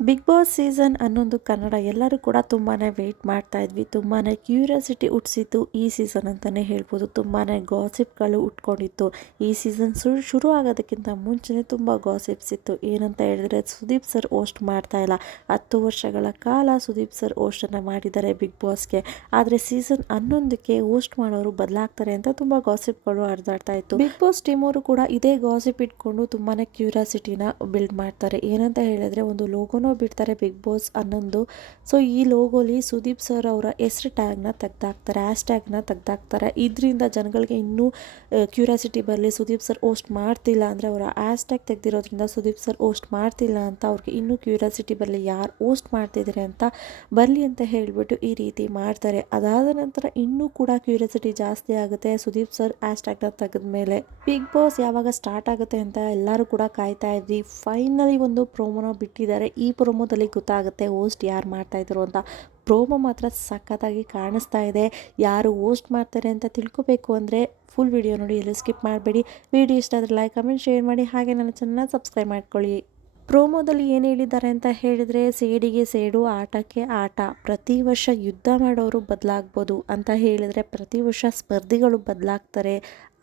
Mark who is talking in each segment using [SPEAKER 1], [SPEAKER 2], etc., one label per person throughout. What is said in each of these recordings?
[SPEAKER 1] Big boss season ಹನ್ನೊಂದು ಕನ್ನಡ ಎಲ್ಲರೂ ಕೂಡ ತುಂಬಾ ವೆಯ್ಟ್ ಮಾಡ್ತಾ ಇದ್ವಿ. ತುಂಬಾ ಕ್ಯೂರಿಯಾಸಿಟಿ ಹುಟ್ಟಿಸಿತ್ತು ಈ ಸೀಸನ್ ಅಂತಲೇ ಹೇಳ್ಬೋದು. ತುಂಬಾ ಗಾಸಿಪ್ಗಳು ಉಟ್ಕೊಂಡಿತ್ತು ಈ ಸೀಸನ್ ಶುರು ಶುರು ಆಗೋದಕ್ಕಿಂತ ಮುಂಚೆನೇ ತುಂಬ ಗಾಸಿಪ್ಸ್ ಇತ್ತು. ಏನಂತ ಹೇಳಿದ್ರೆ ಸುದೀಪ್ ಸರ್ ಹೋಸ್ಟ್ ಮಾಡ್ತಾ ಇಲ್ಲ. ಹತ್ತು ವರ್ಷಗಳ ಕಾಲ ಸುದೀಪ್ ಸರ್ ಹೋಸ್ಟನ್ನು ಮಾಡಿದ್ದಾರೆ ಬಿಗ್ ಬಾಸ್ಗೆ. ಆದರೆ ಸೀಸನ್ ಹನ್ನೊಂದಕ್ಕೆ ಹೋಸ್ಟ್ ಮಾಡೋರು ಬದಲಾಗ್ತಾರೆ ಅಂತ ತುಂಬ ಗಾಸಿಪ್ಗಳು ಹರಿದಾಡ್ತಾ ಇತ್ತು. ಬಿಗ್ ಬಾಸ್ ಟೀಮ್ ಅವರು ಕೂಡ ಇದೇ ಗಾಸಿಪ್ ಇಟ್ಕೊಂಡು ತುಂಬಾ ಕ್ಯೂರಿಯಾಸಿಟಿನ ಬಿಲ್ಡ್ ಮಾಡ್ತಾರೆ. ಏನಂತ ಹೇಳಿದ್ರೆ ಒಂದು ಲೋಗೋನ ಬಿಡ್ತಾರೆ ಬಿಗ್ ಬಾಸ್ ಹನ್ನೊಂದು ಸೊ ಈ ಲೋಗೋಲಿ ಸುದೀಪ್ ಸರ್ ಅವರ ಹೆಸರು ಟ್ಯಾಗ್ನ ತೆಗ್ದಾಕ್ತಾರೆ ಹ್ಯಾಶ್ ಟ್ಯಾಗ್ನ ತೆಗ್ದಾಕ್ತಾರೆ. ಇದರಿಂದ ಜನಗಳಿಗೆ ಇನ್ನೂ ಕ್ಯೂರಿಯಾಸಿಟಿ ಬರಲಿ, ಸುದೀಪ್ ಸರ್ ಹೋಸ್ಟ್ ಮಾಡ್ತಿಲ್ಲ ಅಂದರೆ ಅವರ ಹ್ಯಾಶ್ ಟ್ಯಾಗ್ ತೆಗ್ದಿರೋದ್ರಿಂದ ಸುದೀಪ್ ಸರ್ ಹೋಸ್ಟ್ ಮಾಡ್ತಿಲ್ಲ ಅಂತ ಅವ್ರಿಗೆ ಇನ್ನೂ ಕ್ಯೂರಿಯಾಸಿಟಿ ಬರಲಿ, ಯಾರು ಹೋಸ್ಟ್ ಮಾಡ್ತಿದ್ದಾರೆ ಅಂತ ಬರಲಿ ಅಂತ ಹೇಳಿಬಿಟ್ಟು ಈ ರೀತಿ ಮಾಡ್ತಾರೆ. ಅದಾದ ನಂತರ ಇನ್ನೂ ಕೂಡ ಕ್ಯೂರಿಯಾಸಿಟಿ ಜಾಸ್ತಿ ಆಗುತ್ತೆ ಸುದೀಪ್ ಸರ್ ಹ್ಯಾಶ್ ಟ್ಯಾಗ್ನ ತೆಗೆದ ಮೇಲೆ. ಬಿಗ್ ಬಾಸ್ ಯಾವಾಗ ಸ್ಟಾರ್ಟ್ ಆಗುತ್ತೆ ಅಂತ ಎಲ್ಲರೂ ಕೂಡ ಕಾಯ್ತಾ ಇದ್ವಿ. ಫೈನಲಿ ಒಂದು ಪ್ರೋಮೋನ ಬಿಟ್ಟಿದ್ದಾರೆ. ಈ ಪ್ರೊಮೋದಲ್ಲಿ ಗೊತ್ತಾಗುತ್ತೆ ಹೋಸ್ಟ್ ಯಾರು ಮಾಡ್ತಾಯಿದ್ರು ಅಂತ. ಪ್ರೋಮೋ ಮಾತ್ರ ಸಖತ್ತಾಗಿ ಕಾಣಿಸ್ತಾ ಇದೆ. ಯಾರು ಹೋಸ್ಟ್ ಮಾಡ್ತಾರೆ ಅಂತ ತಿಳ್ಕೊಬೇಕು ಅಂದರೆ ಫುಲ್ ವಿಡಿಯೋ ನೋಡಿ ಎಲ್ಲೂ ಸ್ಕಿಪ್ ಮಾಡಬೇಡಿ. ವಿಡಿಯೋ ಇಷ್ಟ ಆದರೆ ಲೈಕ್ ಕಮೆಂಟ್ ಶೇರ್ ಮಾಡಿ. ಹಾಗೆ ನನ್ನ ಚೆನ್ನಾಗಿ ಸಬ್ಸ್ಕ್ರೈಬ್ ಮಾಡ್ಕೊಳ್ಳಿ. ಪ್ರೋಮೋದಲ್ಲಿ ಏನು ಹೇಳಿದ್ದಾರೆ ಅಂತ ಹೇಳಿದರೆ ಸೇಡಿಗೆ ಸೇಡು, ಆಟಕ್ಕೆ ಆಟ. ಪ್ರತಿ ವರ್ಷ ಯುದ್ಧ ಮಾಡೋರು ಬದಲಾಗ್ಬೋದು ಅಂತ ಹೇಳಿದರೆ ಪ್ರತಿ ವರ್ಷ ಸ್ಪರ್ಧಿಗಳು ಬದಲಾಗ್ತಾರೆ.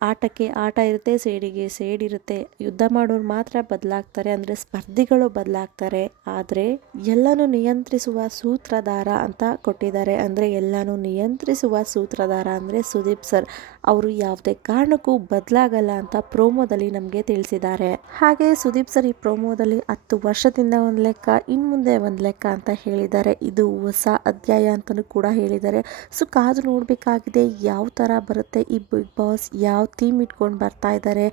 [SPEAKER 1] ಆಟಕ್ಕೆ ಆಟ ಇರುತ್ತೆ, ಸೇಡಿಗೆ ಸೇಡಿರುತ್ತೆ. ಯುದ್ಧ ಮಾಡೋರು ಮಾತ್ರ ಬದಲಾಗ್ತಾರೆ, ಅಂದರೆ ಸ್ಪರ್ಧಿಗಳು ಬದಲಾಗ್ತಾರೆ. ಆದರೆ ಎಲ್ಲನೂ ನಿಯಂತ್ರಿಸುವ ಸೂತ್ರಧಾರ ಅಂತ ಕೊಟ್ಟಿದ್ದಾರೆ. ಅಂದರೆ ಎಲ್ಲನೂ ನಿಯಂತ್ರಿಸುವ ಸೂತ್ರಧಾರ ಅಂದರೆ ಸುದೀಪ್ ಸರ್. ಅವರು ಯಾವುದೇ ಕಾರಣಕ್ಕೂ ಬದಲಾಗಲ್ಲ ಅಂತ ಪ್ರೋಮೋದಲ್ಲಿ ನಮಗೆ ತಿಳಿಸಿದ್ದಾರೆ. ಹಾಗೆ ಸುದೀಪ್ ಸರ್ ಈ ಪ್ರೋಮೋದಲ್ಲಿ ಹತ್ತು ವರ್ಷದಿಂದ ಒಂದು ಲೆಕ್ಕ ಇನ್ನು ಮುಂದೆ ಒಂದು ಲೆಕ್ಕ ಅಂತ ಹೇಳಿದ್ದಾರೆ. ಇದು ಹೊಸ ಅಧ್ಯಾಯ ಅಂತಲೂ ಕೂಡ ಹೇಳಿದ್ದಾರೆ. ಸೊ ಕಾದು ನೋಡಬೇಕಾಗಿದೆ, ಯಾವ ಥರ ಬರುತ್ತೆ ಈ ಬಿಗ್ ಬಾಸ್, ಯಾವ ಥೀಮ್ ಇಟ್ಕೊಂಡು ಬರ್ತಾ ಇದ್ದಾರೆ.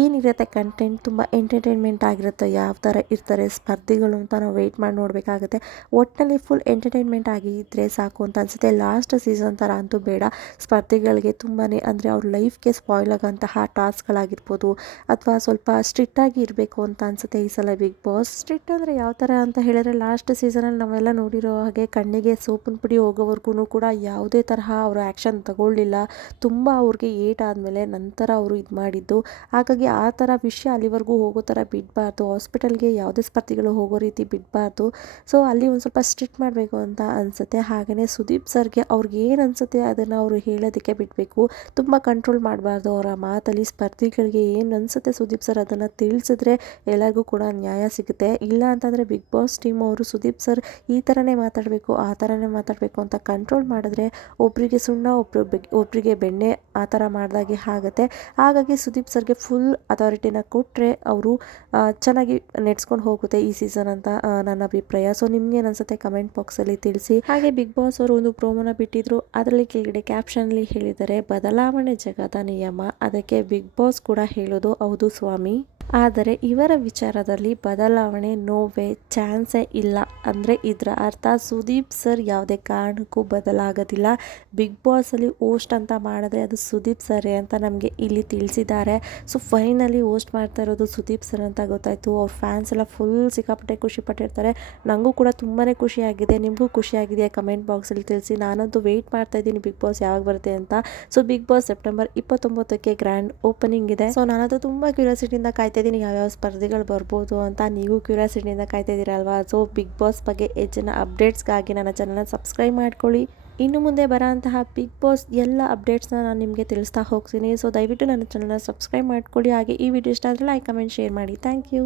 [SPEAKER 1] ಏನಿರುತ್ತೆ ಕಂಟೆಂಟ್ ತುಂಬ ಎಂಟರ್ಟೈನ್ಮೆಂಟ್ ಆಗಿರುತ್ತೆ, ಯಾವ ಥರ ಇರ್ತಾರೆ, ಸ್ಪರ್ಧಿಗಳು ಅಂತ ನಾವು ವೆಯ್ಟ್ ಮಾಡಿ ನೋಡಬೇಕಾಗುತ್ತೆ. ಒಟ್ಟಿನಲ್ಲಿ ಫುಲ್ ಎಂಟರ್ಟೈನ್ಮೆಂಟ್ ಆಗಿದ್ದರೆ ಸಾಕು ಅಂತ ಅನಿಸುತ್ತೆ. ಲಾಸ್ಟ್ ಸೀಸನ್ ಥರ ಅಂತೂ ಬೇಡ. ಸ್ಪರ್ಧಿಗಳಿಗೆ ತುಂಬಾ ಅಂದರೆ ಅವ್ರ ಲೈಫ್ಗೆ ಸ್ಪಾಯ್ಲ್ ಆಗೋಂತಹ ಟಾಸ್ಕ್ಗಳಾಗಿರ್ಬೋದು ಅಥವಾ ಸ್ವಲ್ಪ ಸ್ಟ್ರಿಕ್ಟಾಗಿ ಇರಬೇಕು ಅಂತ ಅನಿಸುತ್ತೆ ಈ ಸಲ ಬಿಗ್ ಬಾಸ್ ಸ್ಟ್ರಿಕ್ಟ್ ಅಂದರೆ ಯಾವ ಥರ ಅಂತ ಹೇಳಿದ್ರೆ ಲಾಸ್ಟ್ ಸೀಸನಲ್ಲಿ ನಾವೆಲ್ಲ ನೋಡಿರೋ ಹಾಗೆ ಕಣ್ಣಿಗೆ ಸೋಪಿನ ಪುಡಿ ಹೋಗೋವರೆಗೂ ಕೂಡ ಯಾವುದೇ ತರಹ ಅವರು ಆ್ಯಕ್ಷನ್ ತಗೊಳ್ಳಿಲ್ಲ. ತುಂಬ ಅವ್ರಿಗೆ ಏಟ್ ಆದಮೇಲೆ ನಂತರ ಅವರು ಇದು ಮಾಡಿದ್ದು. ಹಾಗಾಗಿ ಆ ಥರ ವಿಷಯ ಅಲ್ಲಿವರೆಗೂ ಹೋಗೋ ಥರ ಬಿಡಬಾರ್ದು. ಹಾಸ್ಪಿಟಲ್ಗೆ ಯಾವುದೇ ಸ್ಪರ್ಧಿಗಳು ಹೋಗೋ ರೀತಿ ಬಿಡಬಾರ್ದು. ಸೊ, ಅಲ್ಲಿ ಒಂದು ಸ್ವಲ್ಪ ಸ್ಟ್ರಿಕ್ಟ್ ಮಾಡಬೇಕು ಅಂತ ಅನಿಸುತ್ತೆ. ಹಾಗೆಯೇ ಸುದೀಪ್ ಸರ್ಗೆ ಅವ್ರಿಗೆ ಏನು ಅನಿಸುತ್ತೆ ಅದನ್ನು ಅವರು ಹೇಳೋದಕ್ಕೆ ಬಿಡಬೇಕು. ತುಂಬ ಕಂಟ್ರೋಲ್ ಮಾಡಬಾರ್ದು ಅವರ ಮಾತಲ್ಲಿ. ಸ್ಪರ್ಧಿಗಳಿಗೆ ಏನು ಅನಿಸುತ್ತೆ ಸುದೀಪ್ ಸರ್ ಅದನ್ನು ತಿಳಿಸಿದ್ರೆ ಎಲ್ಲರಿಗೂ ಕೂಡ ನ್ಯಾಯ ಸಿಗುತ್ತೆ. ಇಲ್ಲ ಅಂತಂದರೆ ಬಿಗ್ ಬಾಸ್ ಟೀಮ್ ಅವರು ಸುದೀಪ್ ಸರ್ ಈ ಥರನೇ ಮಾತಾಡಬೇಕು, ಆ ಥರನೇ ಮಾತಾಡಬೇಕು ಅಂತ ಕಂಟ್ರೋಲ್ ಮಾಡಿದ್ರೆ ಒಬ್ಬರಿಗೆ ಸುಣ್ಣ ಒಬ್ಬರು ಒಬ್ಬರಿಗೆ ಬೆಣ್ಣೆ ಆ ಥರ ಮಾಡಿದಾಗೆ ಆಗುತ್ತೆ. ಹಾಗಾಗಿ ಸುದೀಪ್ ಸರ್ಗೆ ಫುಲ್ ಅಥಾರಿಟಿನ ಕೊಟ್ಟರೆ ಅವರು ಚೆನ್ನಾಗಿ ನೆಡ್ಸ್ಕೊಂಡು ಹೋಗುತ್ತೆ ಈ ಸೀಸನ್ ಅಂತ ನನ್ನ ಅಭಿಪ್ರಾಯ. ಸೊ ನಿಮ್ಗೆ ಅನ್ಸುತ್ತೆ ಕಮೆಂಟ್ ಬಾಕ್ಸಲ್ಲಿ ತಿಳಿಸಿ. ಹಾಗೆ ಬಿಗ್ ಬಾಸ್ ಅವರು ಒಂದು ಪ್ರೋಮೋನ ಬಿಟ್ಟಿದ್ರು. ಅದರಲ್ಲಿ ಕೆಳಗಡೆ ಕ್ಯಾಪ್ಷನ್ಲಿ ಹೇಳಿದರೆ ಬದಲಾವಣೆ ಜಗದ ನಿಯಮ. ಅದಕ್ಕೆ ಬಿಗ್ ಬಾಸ್ ಕೂಡ ಹೇಳೋದು, ಹೌದು ಸ್ವಾಮಿ. ಆದರೆ ಇವರ ವಿಚಾರದಲ್ಲಿ ಬದಲಾವಣೆ, ನೋವೇ, ಚಾನ್ಸೇ ಇಲ್ಲ ಅಂದರೆ ಇದರ ಅರ್ಥ ಸುದೀಪ್ ಸರ್ ಯಾವುದೇ ಕಾರಣಕ್ಕೂ ಬದಲಾಗೋದಿಲ್ಲ. ಬಿಗ್ ಬಾಸಲ್ಲಿ ಓಸ್ಟ್ ಅಂತ ಮಾಡಿದ್ರೆ ಅದು ಸುದೀಪ್ ಸರ್ ಅಂತ ನಮಗೆ ಇಲ್ಲಿ ತಿಳಿಸಿದ್ದಾರೆ. ಸೊ, ಫೈನಲಿ ಓಸ್ಟ್ ಮಾಡ್ತಾ ಇರೋದು ಸುದೀಪ್ ಸರ್ ಅಂತ ಗೊತ್ತಾಯಿತು. ಅವ್ರ ಫ್ಯಾನ್ಸ್ ಎಲ್ಲ ಫುಲ್ ಸಿಕ್ಕಾಪಟ್ಟೆ ಖುಷಿ ಪಟ್ಟಿರ್ತಾರೆ. ನನಗೂ ಕೂಡ ತುಂಬಾ ಖುಷಿಯಾಗಿದೆ ನಿಮಗೂ ಖುಷಿಯಾಗಿದೆ ಕಮೆಂಟ್ ಬಾಕ್ಸಲ್ಲಿ ತಿಳಿಸಿ. ನಾನಂತೂ ವೆಯ್ಟ್ ಮಾಡ್ತಾ ಇದ್ದೀನಿ ಬಿಗ್ ಬಾಸ್ ಯಾವಾಗ ಬರುತ್ತೆ ಅಂತ. ಸೊ, ಬಿಗ್ ಬಾಸ್ ಸೆಪ್ಟೆಂಬರ್ ಇಪ್ಪತ್ತೊಂಬತ್ತಕ್ಕೆ ಗ್ರ್ಯಾಂಡ್ ಓಪನಿಂಗ್ ಇದೆ. ಸೊ, ನಾನಂತೂ ತುಂಬ ಕ್ಯೂರಿಯಾಸಿಟಿಯಿಂದ ಕಾಯ್ತಾ ಇದ್ದೀನಿ ಯಾವ್ಯಾವ ಸ್ಪರ್ಧೆಗಳು ಬರ್ಬೋದು ಅಂತ ನೀವು ಕ್ಯೂರಿಯಾಸಿಟಿಯಿಂದ ಕಾಯ್ತಾ ಇದ್ದೀರಲ್ವಾ ಸೊ ಬಿಗ್ ಬಾಸ್ ಬಗ್ಗೆ ಹೆಚ್ಚಿನ ಅಪ್ಡೇಟ್ಸ್ಗಾಗಿ ನನ್ನ ಚಾನಲ್ನ ಸಬ್ಸ್ಕ್ರೈಬ್ ಮಾಡ್ಕೊಳ್ಳಿ. ಇನ್ನು ಮುಂದೆ ಬರೋಂತಹ ಬಿಗ್ ಬಾಸ್ ಎಲ್ಲ ಅಪ್ಡೇಟ್ಸ್ನ ನಾನು ನಿಮಗೆ ತಿಳಿಸ್ತಾ ಹೋಗ್ತೀನಿ. ಸೊ ದಯವಿಟ್ಟು ನನ್ನ ಚಾನಲ್ನ ಸಬ್ಸ್ಕ್ರೈಬ್ ಮಾಡ್ಕೊಳ್ಳಿ. ಹಾಗೆ ಈ ವಿಡಿಯೋ ಇಷ್ಟ ಆದರೆ ಲೈಕ್ ಕಮೆಂಟ್ ಶೇರ್ ಮಾಡಿ. Thank you